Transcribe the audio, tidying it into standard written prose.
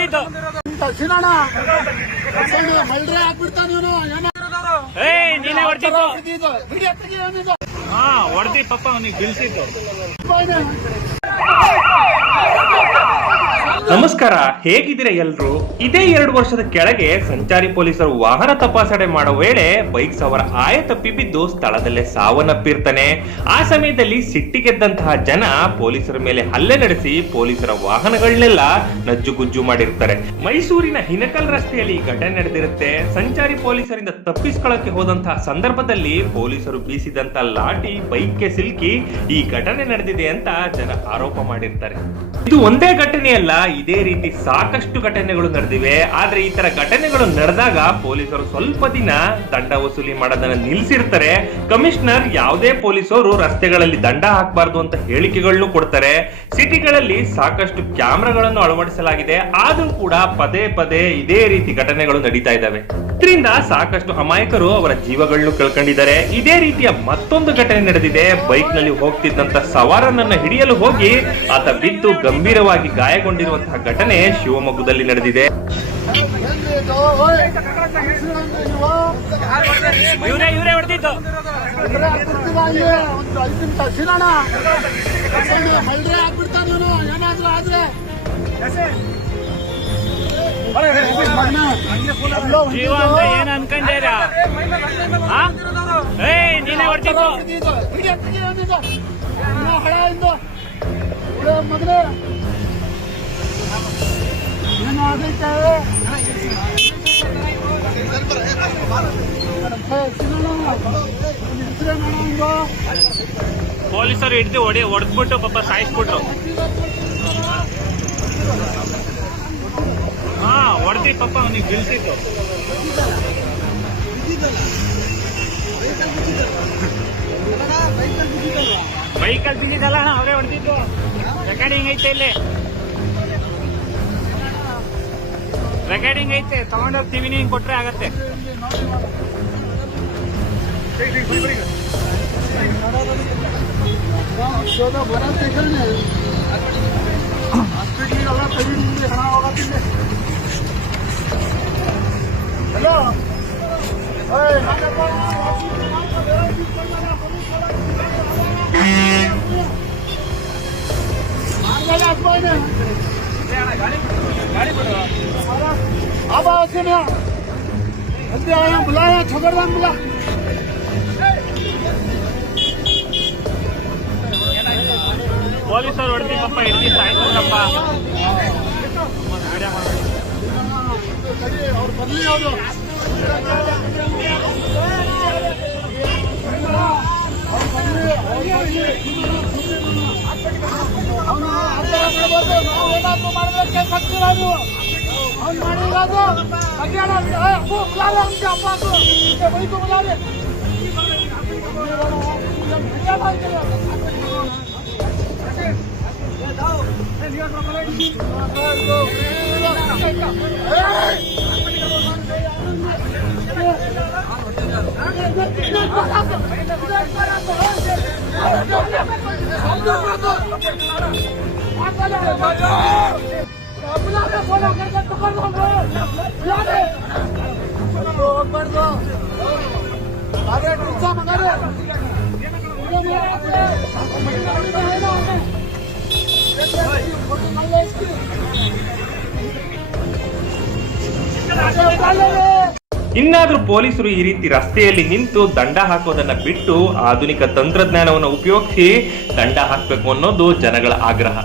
ಹೊಡೆದಿದ್ದು ನೀನೇ ಹೊಡೆದಿದ್ದು. ಹೊಡೆದಿ ಪಾಪ ಅವನಿಗೆ ಬೀಳ್ಸಿದ್ದು. ನಮಸ್ಕಾರ, ಹೇಗಿದ್ದೀರಾ ಎಲ್ರು? ಇದೇ 2 ವರ್ಷದ ಕೆಳಗೆ ಸಂಚಾರಿ ಪೊಲೀಸರು ವಾಹನ ತಪಾಸಣೆ ಮಾಡೋ ವೇಳೆ ಬೈಕ್ ಸವಾರ ಆಯತಪ್ಪಿ ಬಿದ್ದು ಸ್ಥಳದಲ್ಲೇ ಸಾವನ್ನಪ್ಪಿರ್ತಾನೆ. ಆ ಸಮಯದಲ್ಲಿ ಸಿಟ್ಟಿಗೆದ್ದಂತಹ ಜನ ಪೊಲೀಸರ ಮೇಲೆ ಹಲ್ಲೆ ನಡೆಸಿ ಪೊಲೀಸರ ವಾಹನಗಳನ್ನೆಲ್ಲ ನಜ್ಜುಗುಜ್ಜು ಮಾಡಿರ್ತಾರೆ. ಮೈಸೂರಿನ ಹಿನಕಲ್ ರಸ್ತೆಯಲ್ಲಿ ಘಟನೆ ನಡೆದಿರುತ್ತೆ. ಸಂಚಾರಿ ಪೊಲೀಸರಿಂದ ತಪ್ಪಿಸ್ಕೊಳ್ಳಕ್ಕೆ ಹೋದಂತಹ ಸಂದರ್ಭದಲ್ಲಿ ಪೊಲೀಸರು ಬೀಸಿದಂತ ಲಾಠಿ ಬೈಕ್ಗೆ ಸಿಲುಕಿ ಈ ಘಟನೆ ನಡೆದಿದೆ ಅಂತ ಜನ ಆರೋಪ ಮಾಡಿರ್ತಾರೆ. ಇದು ಒಂದೇ ಘಟನೆಯಲ್ಲ, ಇದೇ ರೀತಿ ಸಾಕಷ್ಟು ಘಟನೆಗಳು ನಡೆದಿವೆ. ಆದ್ರೆ ಈ ತರ ಘಟನೆಗಳು ನಡೆದಾಗ ಪೊಲೀಸರು ಸ್ವಲ್ಪ ದಿನ ದಂಡ ವಸೂಲಿ ಮಾಡೋದನ್ನ ನಿಲ್ಸಿರ್ತಾರೆ. ಕಮಿಷನರ್ ಯಾವುದೇ ಪೊಲೀಸರು ರಸ್ತೆಗಳಲ್ಲಿ ದಂಡ ಹಾಕಬಾರ್ದು ಅಂತ ಹೇಳಿಕೆಗಳನ್ನು ಕೊಡ್ತಾರೆ. ಸಿಟಿಗಳಲ್ಲಿ ಸಾಕಷ್ಟು ಕ್ಯಾಮೆರಾಗಳನ್ನು ಅಳವಡಿಸಲಾಗಿದೆ, ಆದ್ರೂ ಕೂಡ ಪದೇ ಪದೇ ಇದೇ ರೀತಿ ಘಟನೆಗಳು ನಡೀತಾ ಇದ್ದಾವೆ. ಇದರಿಂದ ಸಾಕಷ್ಟು ಅಮಾಯಕರು ಅವರ ಜೀವಗಳನ್ನು ಕಳ್ಕೊಂಡಿದ್ದಾರೆ. ಇದೇ ರೀತಿಯ ಮತ್ತೊಂದು ಘಟನೆ ನಡೆದಿದೆ. ಬೈಕ್ ನಲ್ಲಿ ಹೋಗ್ತಿದ್ದಂತ ಸವಾರನನ್ನ ಹಿಡಿಯಲು ಹೋಗಿ ಆತ ಬಿದ್ದು ಗಂಭೀರವಾಗಿ ಗಾಯಗೊಂಡಿರುವಂತಹ ಘಟನೆ ಶಿವಮೊಗ್ಗದಲ್ಲಿ ನಡೆದಿದೆ. ಇವರೇ ಹೊಡೆದಿದ್ದು. ಜೀವ ಅಂತ ಏನ್ ಅನ್ಕೊಂಡೇರ? ನೀನೇ ಹೊಡೆದಿದ್ದು. ಪೊಲೀಸರು ಹಿಡಿದು ಹೊಡೆದ್ಬಿಟ್ಟು ಪಾಪ ಸಾಯಿಸ್ಬಿಟ್ರು. ಹೊಡೆದಿ ಪಾಪ ಅವನಿಗೆ ಬೀಳ್ಸಿದ್ದು. ಬೈಕಲ್ಲಿ ಬಿದ್ದಿದ್ದಲ್ಲ, ಅವರೇ ಹೊಡೆದಿದ್ದು. ರೆಕಾರ್ಡಿಂಗ್ ಐತೆ, ಇಲ್ಲಿ ರೆಕಾರ್ಡಿಂಗ್ ಐತೆ. ತಗೊಂಡೋಗ್ತೀವಿ, ನೀನ್ ಕೊಟ್ರೆ ಆಗತ್ತೆ. बुलाया छगरदान बुला. ಪೊಲೀಸರು ಹೊಡೆದಿ ಪಾಪ ಹಿಡಿದು ಸಾಯಿಸ್ಬಿಟ್ರಪ್ಪ. ಅವ್ರು ಬರ್ಲಿ, ಅವರು ಏನಾದ್ರು ಮಾಡಿದ್ರೆ ಸಕ್ತಿಲ್ಲ. ನೀವು ಅವ್ನು ಮಾಡಿರೋದು ಕಲ್ಯಾಣ ಬುಲಾರೆ ಉಂಟು ಅಪ್ಪ ಬೈಕು ಬುಲಾರೆ. ಇನ್ನಾದ್ರೂ ಪೊಲೀಸರು ಈ ರೀತಿ ರಸ್ತೆಯಲ್ಲಿ ನಿಂತು ದಂಡ ಹಾಕೋದನ್ನ ಬಿಟ್ಟು ಆಧುನಿಕ ತಂತ್ರಜ್ಞಾನವನ್ನು ಉಪಯೋಗಿಸಿ ದಂಡ ಹಾಕಬೇಕು ಅನ್ನೋದು ಜನಗಳ ಆಗ್ರಹ.